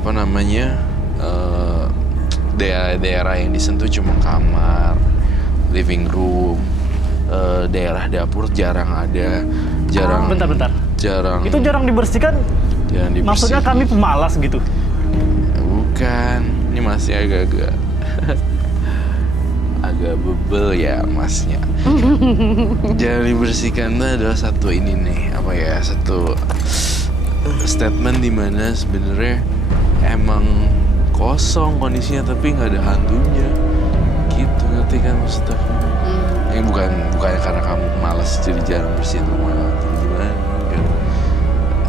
apa namanya, daerah-daerah yang disentuh cuma kamar, living room, daerah dapur jarang ada, Bentar. jarang. Itu jarang dibersihkan? Jarang dibersihin. Maksudnya kami pemalas gitu? Bukan, ini masih agak-agak agak bebel ya masnya. Jarang dibersihkan itu adalah satu ini nih, apa ya, satu statement dimana sebenarnya emang kosong kondisinya tapi nggak ada hantunya gitu, ngerti kan maksud aku? Ini bukan karena kamu malas jadi jarang bersihin rumah atau gimana enggak.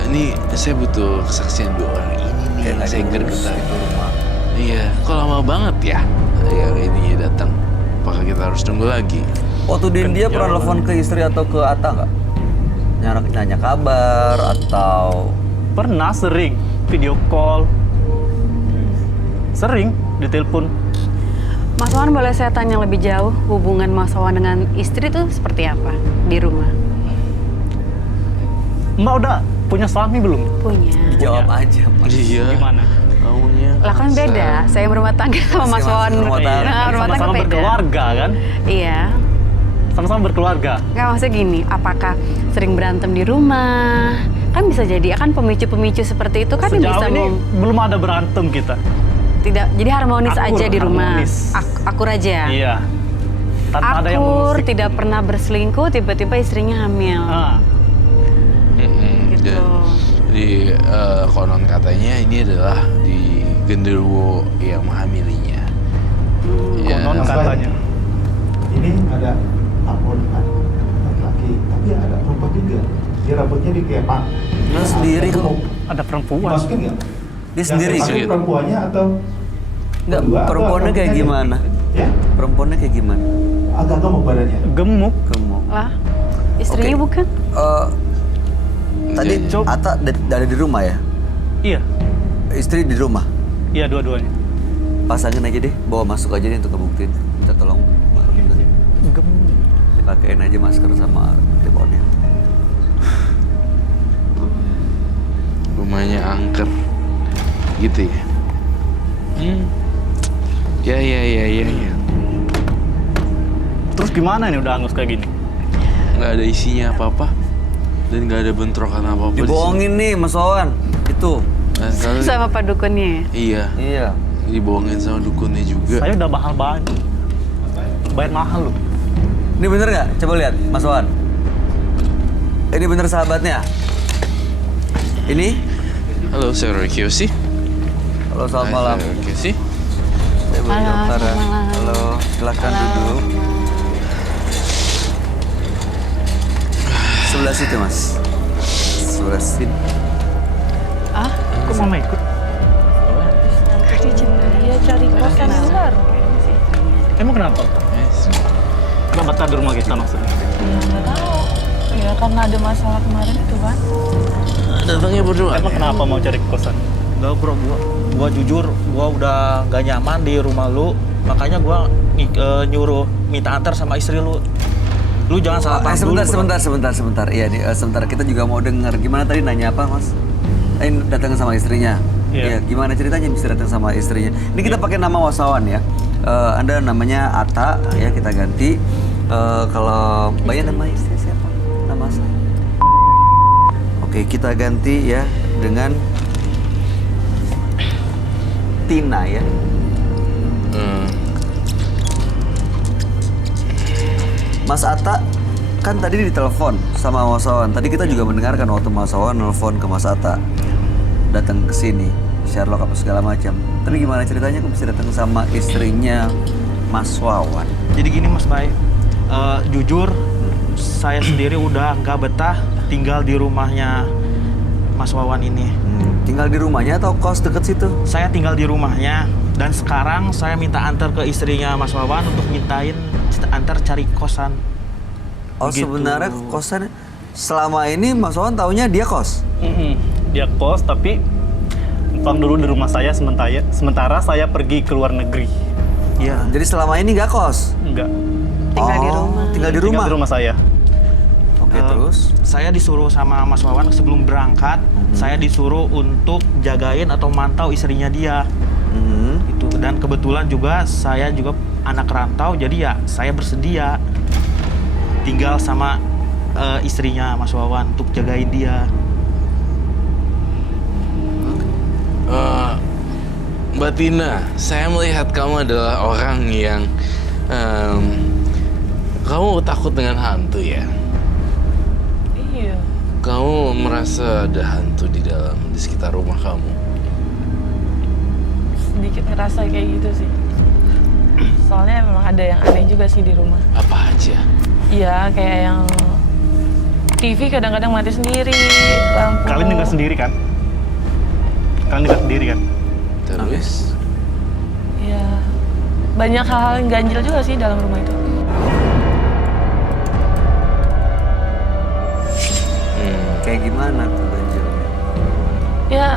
Ini saya butuh kesaksian dua orang ini nih yang saya gergetan itu rumah. Iya, kok lama banget ya yang ini datang. Apakah kita harus tunggu lagi? Waktu dia pernah telepon ke istri atau ke Ata nggak? Nanya kabar atau... Pernah, sering. Video call. Sering ditelepon. Mas Wawan, boleh saya tanya lebih jauh, hubungan Mas Wawan dengan istri itu seperti apa di rumah? Mbak udah punya suami belum? Punya. Jawab aja, Mas. Iya. Gimana? Maunya. Lah kan beda, saya berumah tangga sama Mas Masih Wawan. rumah tangga. Nah, rumah tangga Sama-sama beda. berkeluarga kan? Iya. Sama-sama berkeluarga. Nggak, maksudnya gini, apakah sering berantem di rumah? Kan bisa jadi, kan pemicu-pemicu seperti itu kan yang Sejauh bisa ini belum ada berantem kita. tidak, jadi harmonis Akur, aja di rumah. harmonis. Akur aja. Iya. Tanpa ada yang Akur, mengusik. tidak pernah berselingkuh, tiba-tiba istrinya hamil. Ah, Gitu. Jadi konon katanya ini adalah di genderuwo yang menghamilinya. Ya, konon katanya. Ini ada tampon laki-laki, tapi ada perempuan juga. Dia rambutnya dikepak. Dia sendiri kok. Ada perempuan. Dimasukin nggak? Dia sendiri Yang kok. saya perempuannya atau Nggak, berdua, atau perempuannya kayak rambutnya gimana? Ya, Perempuannya kayak gimana? agak gemuk badannya. Gemuk. Kamu. Lah, istrinya Oke. bukan? Tadi Iya. Ata ada di rumah ya? Iya. Istri di rumah? Iya, dua-duanya. Pasangin aja deh, bawa masuk aja deh untuk ngebuktiin. Minta tolong. Gemuk. Dipakein aja masker sama teleponnya. rumahnya angker, gitu ya. Ya. Terus gimana ini udah angus kayak gini? Nggak ada isinya apa-apa dan nggak ada bentrokan apa-apa. Dibohongin nih Mas Wawan. Itu. Di sini. Nah, Sama Pak Dukunnya. iya, Iya. dibohongin sama dukunnya juga. Saya udah mahal banget. Bayar mahal loh. Ini bener nggak? Coba lihat Mas Wawan. Ini bener sahabatnya? Ini? Halo, saya Roy Kiyoshi. Halo, selamat malam. Saya Roy Kiyoshi. Saya Boy Halo, Dokter. selamat malam. Halo, silakan duduk. Sebelah situ, Mas. Sebelah sini. Ah, Kok mama ikut? Dia cari kosan luar. Emang kenapa? Nggak betah di rumah kita maksudnya? Ya nggak tahu. Ya karena ada masalah kemarin itu kan. Datangnya berdua. Emang kenapa mau cari kosan? Enggak bro, gua jujur, gua udah gak nyaman di rumah lu. Makanya gua nyuruh minta antar sama istri lu. Lu jangan salah paham dulu, bro. Sebentar. Iya nih, sebentar. Kita juga mau denger. Gimana tadi nanya apa, Mas? Datang sama istrinya. Iya. Iya. Gimana ceritanya bisa datang sama istrinya? Ini kita pakai nama Mas Wawan ya. Anda namanya Ata, ya kita ganti. Kalau Mbaknya nama istri siapa? Nama saya. Oke, kita ganti ya dengan Tina ya. Mas Ata kan tadi ditelepon sama Mas Wawan. Tadi kita juga mendengarkan waktu Mas Wawan nelfon ke Mas Ata datang ke sini, Sherlock apa segala macam. Tapi gimana ceritanya kok bisa datang sama istrinya Mas Wawan? Jadi gini Mas Bay, jujur saya sendiri udah nggak betah tinggal di rumahnya Mas Wawan ini. Tinggal di rumahnya atau kos deket situ? Saya tinggal di rumahnya dan sekarang saya minta antar ke istrinya Mas Wawan untuk mintain antar cari kosan. Oh Begitu. sebenarnya kosan selama ini Mas Wawan taunya dia kos? Dia kos tapi numpang dulu di rumah saya sementara saya pergi ke luar negeri. Iya. Jadi selama ini nggak kos? Enggak. tinggal di rumah. Tinggal di rumah? Tinggal di rumah saya. Oke, terus? Saya disuruh sama Mas Wawan sebelum berangkat, saya disuruh untuk jagain atau mantau istrinya dia. Itu, dan kebetulan juga saya juga anak rantau, jadi ya saya bersedia tinggal sama istrinya Mas Wawan untuk jagain dia. Mbak Tina, saya melihat kamu adalah orang yang kamu takut dengan hantu ya? Iya. Kamu merasa ada hantu di sekitar rumah kamu? Sedikit ngerasa kayak gitu sih. Soalnya memang ada yang aneh juga sih di rumah. Apa aja? Iya, kayak yang TV kadang-kadang mati sendiri, lampu. Kalian dengar sendiri kan? Kalian dengar sendiri kan? Terus? Iya. Banyak hal-hal yang ganjil juga sih dalam rumah itu. Kayak gimana tuh banjirnya? Ya,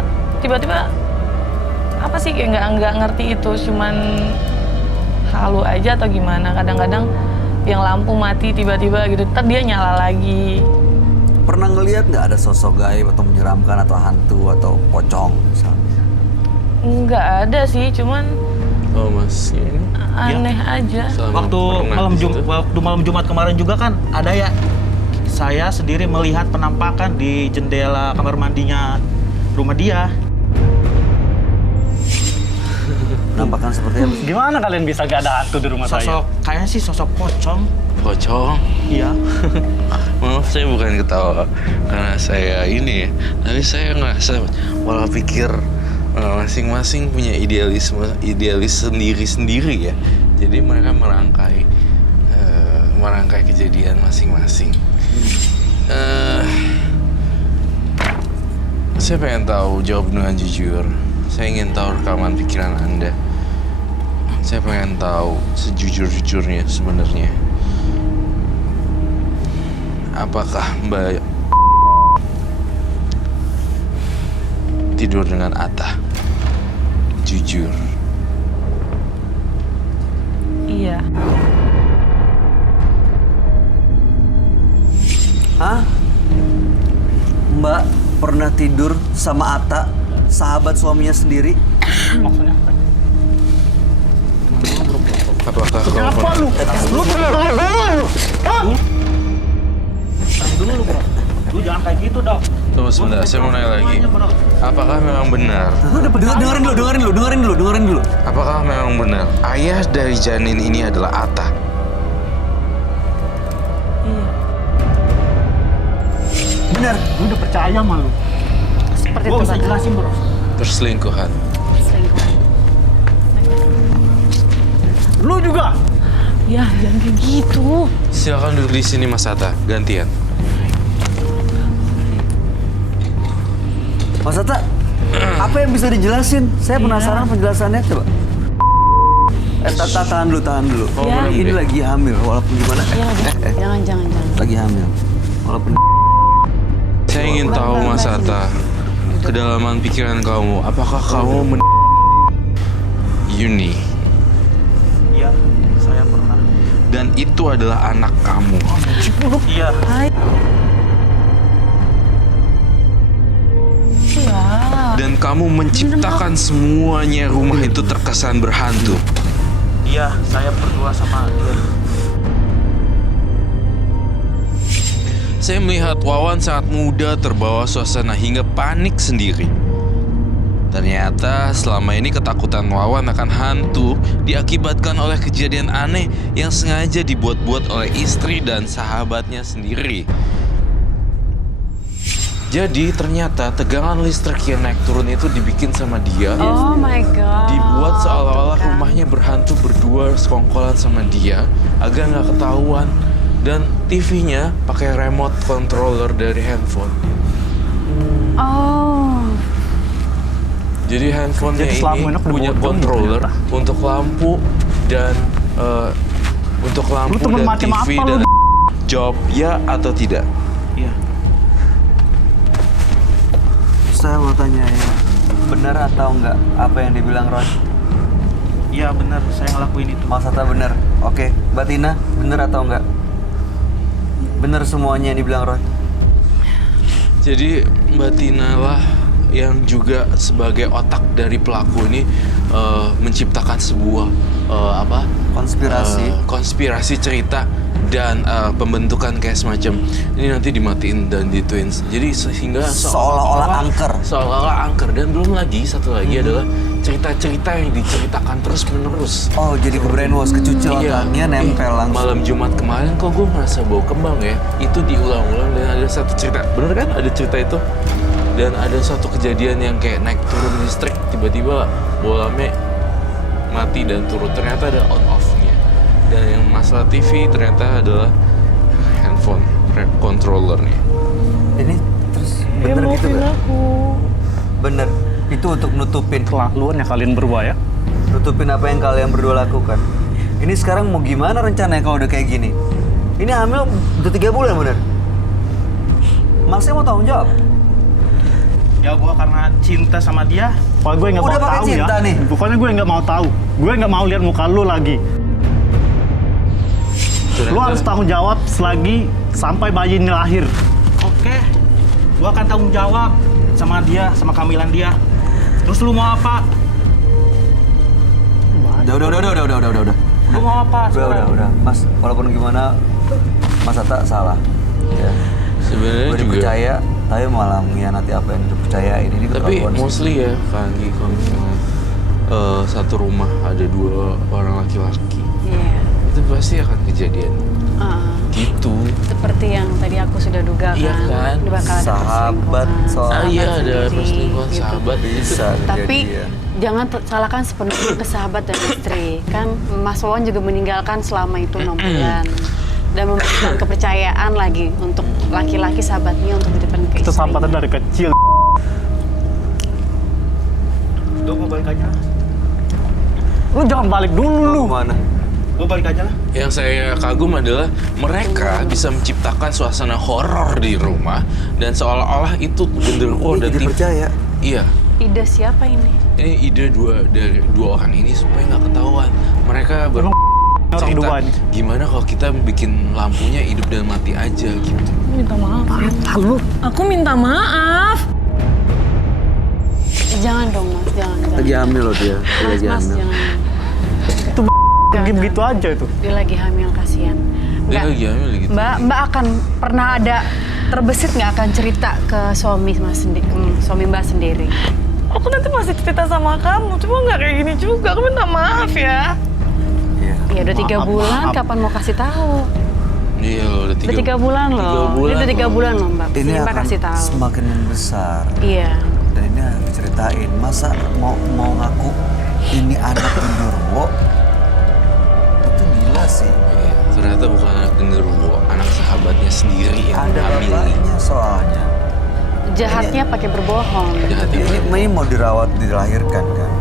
tiba-tiba apa sih kayak nggak ngerti itu, cuman halu aja atau gimana. Kadang-kadang yang lampu mati tiba-tiba gitu, ntar dia nyala lagi. Pernah ngelihat nggak ada sosok gaib atau menyeramkan atau hantu atau pocong misalnya? Nggak ada sih, cuman Oh mas, ini aneh aja. selama Waktu pernah di situ? malam Jumat kemarin juga kan ada ya, saya sendiri melihat penampakan di jendela kamar mandinya rumah dia. Penampakan seperti apa? Gimana kalian bisa gak ada hantu di rumah saya? Kayaknya sih sosok pocong. Pocong? Iya. Maaf, saya bukan ketawa karena saya ini ya, tapi saya ngerasa pola pikir masing-masing punya idealis sendiri-sendiri ya. Jadi mereka merangkai kejadian masing-masing. Saya pengen tahu, jawab dengan jujur. Saya ingin tahu rekaman pikiran Anda. Saya pengen tahu sejujur-jujurnya sebenarnya. Apakah Mbak tidur dengan Atta? Jujur. Iya. Hah? Mbak pernah tidur sama Atta, sahabat suaminya sendiri? Maksudnya apa? Apakah kamu Apa lu? Lu pernah lu? Dulu lu bro, lu jangan kayak gitu dong. Tunggu sebentar, saya mau nanya lagi. Apakah memang benar? Dengerin dulu. Apakah memang benar ayah dari janin ini adalah Atta? Iya. Benar. Lu udah percaya sama lu? Seperti Gua itu, bisa Pak. jelasin bro. Perselingkuhan. Selingkuhan. Lu juga? Ya, jangan kayak gitu. Silakan duduk di sini Mas Atta, gantian. Mas Atta, apa yang bisa dijelasin? Saya penasaran penjelasannya, coba. Tahan dulu. Oh, Ya. belum Ini deh. lagi hamil, walaupun gimana? Jangan. Lagi hamil. Walaupun Saya ingin tahu Mas Atta, kedalaman pikiran kamu, apakah kamu Yuni? Iya, saya pernah. Dan itu adalah anak kamu. Iya. Iya. Dan kamu menciptakan semuanya rumah itu terkesan berhantu. Iya, saya berdua sama dia. Saya melihat Wawan sangat muda terbawa suasana hingga panik sendiri. Ternyata selama ini ketakutan Wawan akan hantu diakibatkan oleh kejadian aneh yang sengaja dibuat-buat oleh istri dan sahabatnya sendiri. Jadi ternyata tegangan listrik yang naik turun itu dibikin sama dia. Oh my god. Dibuat seolah-olah rumahnya berhantu berdua sekongkolan sama dia agar nggak ketahuan. Dan TV-nya pakai remote controller dari handphone. Oh. Jadi handphonenya Jadi selama ini ini punya kena controller bodong untuk lampu dan Lu temen dan macam TV apa dan lu? job ya atau tidak? Iya. saya mau tanya ya, benar atau enggak apa yang dibilang Ron? Iya benar, saya ngelakuin itu. Mas Atta benar. Oke, Mbak Tina, benar atau enggak? Bener semuanya yang dibilang Roy. Jadi Mbak Tina lah yang juga sebagai otak dari pelaku ini menciptakan sebuah konspirasi cerita dan pembentukan kayak semacam ini nanti dimatiin dan dituin. Jadi sehingga Seolah-olah angker. Dan belum lagi satu lagi adalah cerita-cerita yang diceritakan terus menerus. Oh, jadi ke brainwash, kecuci otaknya nempel langsung. Malam Jumat kemarin kok gue merasa bau kembang ya. Itu diulang-ulang dan ada satu cerita. Bener kan ada cerita itu? Dan ada satu kejadian yang kayak naik turun listrik, tiba-tiba bolamnya mati dan turun. Ternyata ada on off-nya. Dan yang masalah TV ternyata adalah handphone controllernya. Ini terus bener gitu gak? Bener. Itu untuk nutupin Kelaluan ya kalian berdua ya. nutupin apa yang kalian berdua lakukan. Ini sekarang mau gimana rencananya kalau udah kayak gini? Ini hamil udah 3 bulan bener? Masnya mau tanggung jawab? Ya gue karena cinta sama dia. Pokoknya gue nggak Udah mau pakai tahu cinta ya. nih. Pokoknya gue nggak mau tahu. Gue nggak mau lihat muka lu lagi. Lu harus tanggung jawab selagi sampai bayi ini lahir. Oke, gue akan tanggung jawab sama dia, sama kehamilan dia. Terus lu mau apa? Udah. Lu mau apa? Udah. Mas, walaupun gimana, Mas Atta salah. Ya. Sebenarnya Gue juga. dipercaya, tapi malah mengkhianati apa yang dipercayain. Ini Tapi keterlaluan sih. mostly ya, Kak Anggi, kalau misalnya satu rumah ada 2 orang laki-laki, Iya. itu pasti akan kejadian gitu. Seperti yang tadi aku sudah duga Iya kan? Ini bakal ada Sahabat, perselingkuhan. Iya ada sendiri, perselingkuhan gitu. sahabat Bisa Tapi kejadian. jangan salahkan sepenuhnya ke sahabat dan istri. Kan Mas Wawan juga meninggalkan selama itu 6 bulan. Dan memberikan kepercayaan lagi untuk laki-laki sahabatnya untuk berikan ke Itu istrinya. sahabatan dari kecil. Udah gue balik aja lah. Lu jangan balik dulu lu. Mana? Gue balik aja lah. Yang saya kagum adalah mereka bisa menciptakan suasana horor di rumah dan seolah-olah itu genderuwo dan Jadi percaya. Iya. Ide siapa ini? Ini ide dari dua orang ini supaya nggak ketahuan. Mereka Orang cerita dua nih. gimana kalau kita bikin lampunya hidup dan mati aja gitu. Minta maaf. Lu Aku minta maaf. Jangan dong Mas, jangan. Lagi hamil loh dia. Mas, jangan. itu pergi begitu aja itu. Dia lagi hamil, kasihan. Dia lagi hamil gitu. Mbak akan pernah ada terbesit nggak akan cerita ke suami Mbak sendiri? Aku nanti masih cerita sama kamu, cuma nggak kayak gini juga. Aku minta maaf ya. Iya. Ya udah 3 Maaf, bulan, maaf. kapan mau kasih tahu? Iya loh, udah 3 bulan loh. 3 bulan. Ini udah 3 bulan loh Mbak. Ini Mbak akan kasih tahu. semakin membesar. Iya. Dan ini harus diceritain. Masa mau ngaku ini anak genderuwo? Itu gila sih. Iya, ternyata bukan anak genderuwo, anak sahabatnya sendiri yang Ada hamil. bapaknya soalnya. Jahatnya pakai berbohong. Jahatnya Ini mau dirawat, dilahirkan kan?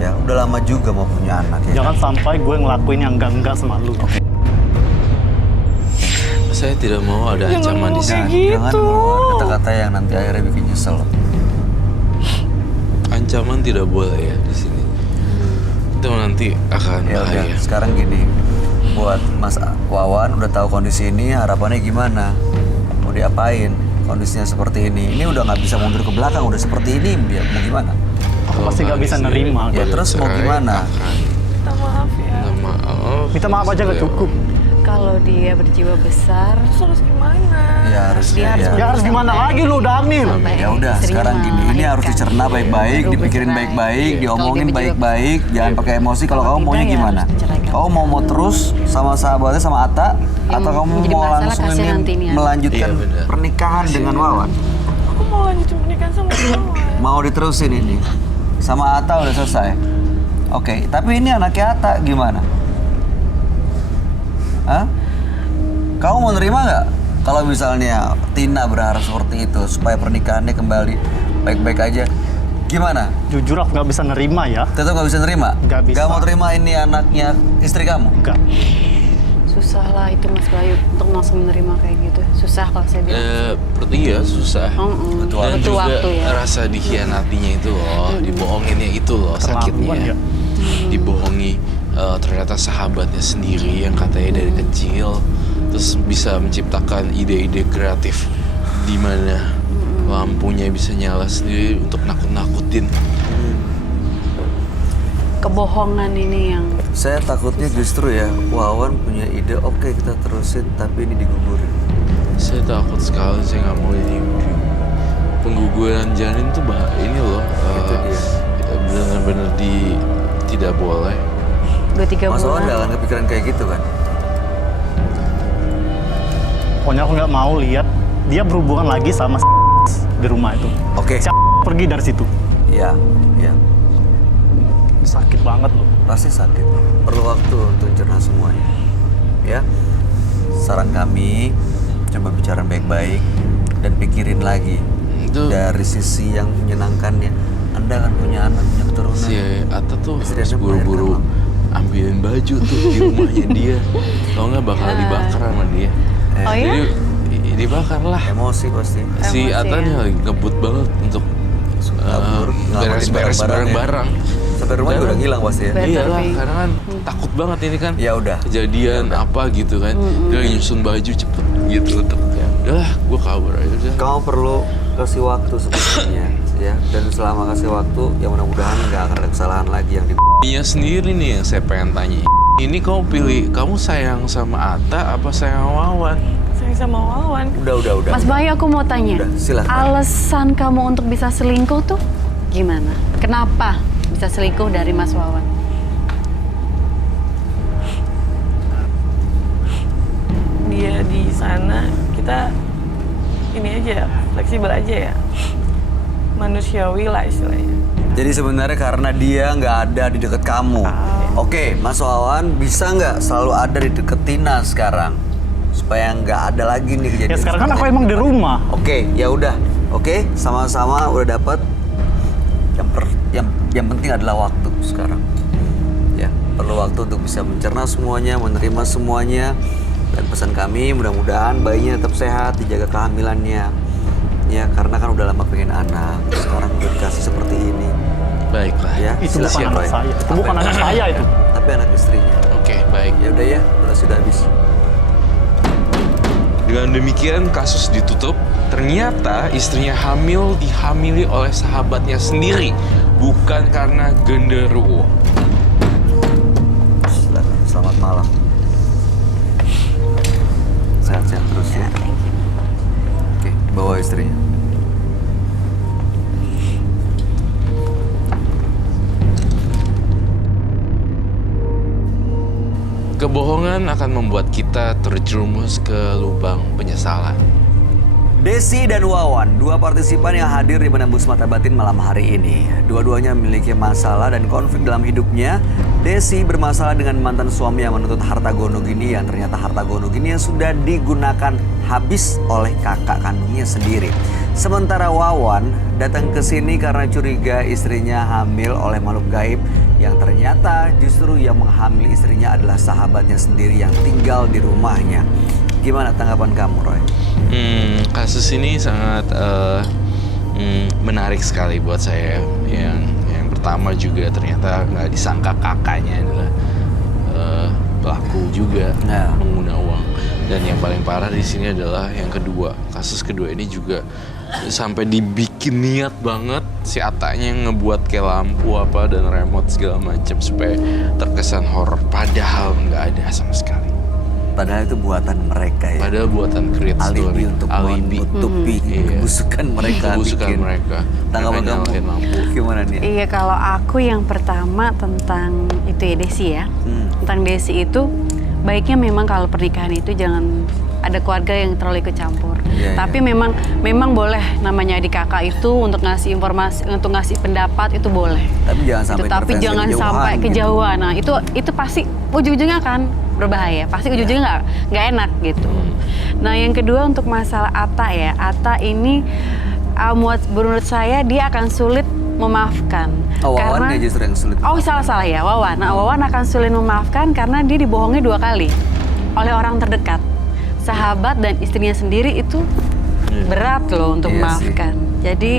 Ya udah lama juga mau punya anak ya. Jangan sampai gue ngelakuin yang enggak sama lu. Saya tidak mau ada Jangan ancaman di ngomong sini. kayak Jangan gitu. keluar kata-kata yang nanti akhirnya bikin nyesel. Ancaman tidak boleh ya di sini. Itu nanti akan Ya udah, bahaya. sekarang gini, buat Mas Wawan udah tahu kondisi ini, harapannya gimana? Mau diapain? Kondisinya seperti ini. Ini udah nggak bisa mundur ke belakang, udah seperti ini, dia mau gimana? Aku pasti nggak bisa nerima. Ya, terus mau gimana? Minta maaf ya. Minta maaf. Minta maaf aja nggak cukup. Kalau dia berjiwa besar, Terus harus gimana? Ya harusnya dia harus ya. Ya harus gimana lagi lu udah hamil. sampai Ya udah, istrinya sekarang gini, ini melahirkan. harus dicerna baik-baik, Baru dipikirin bercerai. baik-baik, Kalau diomongin dia berjiwa- baik-baik, jangan pakai emosi. Kalau Kalau kamu maunya tidak, ya gimana? harus diceraikan. Kamu mau terus sama sahabatnya sama Atta, Yang atau kamu menjadi mau masalah langsung kasihan nanti ini ini, melanjutkan Iya, benar. pernikahan dengan Wawan? Aku mau lanjutin pernikahan sama kamu. Mau diterusin ini? Sama Atta udah selesai? Oke, tapi ini anaknya Atta gimana? Hah? Kamu mau nerima nggak? Kalau misalnya Tina berharap seperti itu supaya pernikahannya kembali baik-baik aja, gimana? Jujur aku nggak bisa nerima ya. Tetap nggak bisa nerima? Nggak bisa. Nggak mau terima ini anaknya istri kamu? Enggak. Susah lah itu Mas Bayu untuk langsung menerima kayak gitu. Susah kalau saya bilang. Iya susah. Betul. Dan Butuh juga waktu ya. rasa dikhianatinya itu loh, dibohonginnya itu loh sakitnya. Keterlaluan ya. Dibohongi ternyata sahabatnya sendiri yang katanya dari kecil terus bisa menciptakan ide-ide kreatif di mana lampunya bisa nyala sendiri untuk nakut-nakutin. Kebohongan ini yang Saya takutnya justru ya, Wawan punya ide, oke kita terusin, tapi ini digugurin. Saya takut sekali, saya nggak mau ini. Pengguguran janin tuh ini loh, Itu dia. benar-benar tidak boleh. 2-3 Mas Wawan bulan. gak akan kepikiran kayak gitu kan? Pokoknya aku nggak mau lihat dia berhubungan lagi sama di rumah itu. Oke. Pergi dari situ. Iya, iya. Sakit banget loh. Pasti sakit. Perlu waktu untuk cerna semuanya. Ya. Saran kami, coba bicara baik-baik dan pikirin lagi Itu dari sisi yang menyenangkannya. Anda kan punya anak, punya keturunan. si Ata tuh Istri harus Anda buru-buru melahirkan ambilin baju tuh di rumahnya dia. Kalau nggak bakal dibakar sama dia. Oh ya? Jadi dibakar lah. Emosi pasti. Si Emosi, Ata nih ya. lagi ngebut banget untuk Kabur, ngamatin beres-beres barang-barangnya. barang-barang. Sampai rumah juga udah ngilang pasti ya. Better Iya lah, be. karena kan takut banget ini kan. Ya udah. Kejadian apa gitu kan. Dia lagi nyusun baju cepet gitu untuk ya udahlah gue kabur aja udah. Kamu perlu kasih waktu sebenarnya ya, dan selama kasih waktu ya mudah-mudahan nggak akan ada kesalahan lagi yang di. Nia sendiri nih yang saya pengen tanya. Ini kamu pilih, kamu sayang sama Ata apa sayang sama Wawan? Sayang sama Wawan. Udah. Mas Bayu, aku mau tanya. Udah, silakan. Alasan kamu untuk bisa selingkuh tuh gimana? Kenapa bisa selingkuh dari Mas Wawan? Dia di sana, kita ini aja, fleksibel aja ya. Manusiawi lah istilahnya. Jadi sebenarnya karena dia nggak ada di deket kamu. Oke, Mas Wawan bisa nggak selalu ada di deket Tina sekarang supaya nggak ada lagi nih kejadian. Ya sekarang kan seperti aku ini. emang di rumah. Oke, ya udah. Oke, sama-sama udah dapat. Yang penting adalah waktu sekarang. Ya, perlu waktu untuk bisa mencerna semuanya, menerima semuanya. Dan pesan kami, mudah-mudahan bayinya tetap sehat, dijaga kehamilannya. Ya, karena kan udah lama pengen anak. Sekarang udah dikasih seperti ini. Baiklah. Ya, Itu bukan silakan, anak Roy. saya. Itu Apa bukan yang- anak saya itu. Tapi anak istrinya. Oke, baik. Ya udah ya, udah sudah habis. Dengan demikian kasus ditutup. Ternyata istrinya dihamili oleh sahabatnya sendiri, bukan karena genderuwo. Silakan, selamat malam. Sehat-sehat terus ya. Oke, bawa istrinya. Kebohongan akan membuat kita terjerumus ke lubang penyesalan. Desi dan Wawan, dua partisipan yang hadir di Menembus Mata Batin malam hari ini. Dua-duanya memiliki masalah dan konflik dalam hidupnya. Desi bermasalah dengan mantan suami yang menuntut harta gono gini, yang ternyata harta gono gini yang sudah digunakan habis oleh kakak kandungnya sendiri. Sementara Wawan datang ke sini karena curiga istrinya hamil oleh makhluk gaib, yang ternyata justru yang menghamili istrinya adalah sahabatnya sendiri yang tinggal di rumahnya. Gimana tanggapan kamu, Roy? Kasus ini sangat menarik sekali buat saya. Yang pertama juga ternyata nggak disangka kakaknya adalah pelaku juga Nah. pengguna uang. Dan yang paling parah di sini adalah yang kedua. Kasus kedua ini juga sampai dibikin niat banget si Atanya yang ngebuat kayak lampu apa dan remote segala macam supaya terkesan horor. Padahal nggak ada sama sekali. Padahal itu buatan mereka ya. Padahal buatan create Alibi story, untuk alibi. menutupi Iya. kebusukan mereka. Kebusukan bikin. mereka. Tanggapan Mereka kamu nyalahin lampu. gimana nih? Iya, kalau aku yang pertama tentang itu ya Desi ya. Tentang Desi itu baiknya memang kalau pernikahan itu jangan ada keluarga yang terlalu ikut campur. Iya, Tapi iya. memang boleh namanya adik kakak itu untuk ngasih informasi, untuk ngasih pendapat itu boleh. Tapi jangan sampai Gitu, tapi intervensi jangan kejauhan sampai gitu. kejauhan. Nah, itu pasti ujung-ujungnya akan berbahaya. Pasti ujung-ujungnya nggak enak gitu. Nah, yang kedua untuk masalah Ata ya. Ata ini menurut saya dia akan sulit memaafkan. Oh, Wawan dia justru yang sulit. Oh, salah ya, Wawan. Nah, Wawan akan sulit memaafkan karena dia dibohongi 2 kali oleh orang terdekat. Sahabat dan istrinya sendiri itu berat loh untuk Iya memaafkan. Jadi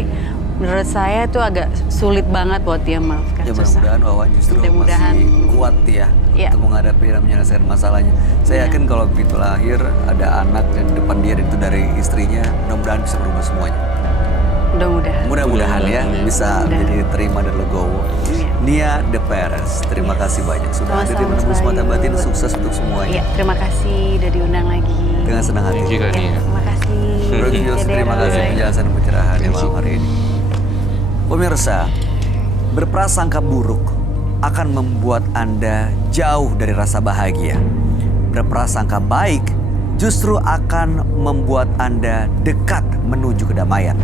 menurut saya itu agak sulit banget buat dia maafkan. Ya susah. mudah-mudahan Wawan justru Mudah-mudahan. masih kuat ya Iya. untuk menghadapi dan menyelesaikan masalahnya. Saya Iya. yakin kalau begitu lahir ada anak dan di depan dia dan itu dari istrinya, mudah-mudahan bisa berubah semuanya. Mudah-mudahan. Mudah-mudahan ya bisa Mudah. jadi terima dan legowo. Iya. Nia The Peres, terima kasih banyak sudah hadir di Sama-sama, Menembus Mata selalu. Batin. Sukses untuk semuanya. Iya, terima kasih udah diundang lagi. Dengan senang hati. Thank you Kak Iya, Nia. terima kasih. Bro Gios, Dadah, terima kasih Roy. penjelasan dan pencerahan Thank you. malam hari ini. Pemirsa, berprasangka buruk akan membuat Anda jauh dari rasa bahagia. Berprasangka baik justru akan membuat Anda dekat menuju kedamaian.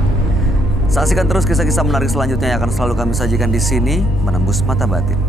Saksikan terus kisah-kisah menarik selanjutnya yang akan selalu kami sajikan di sini, Menembus Mata Batin.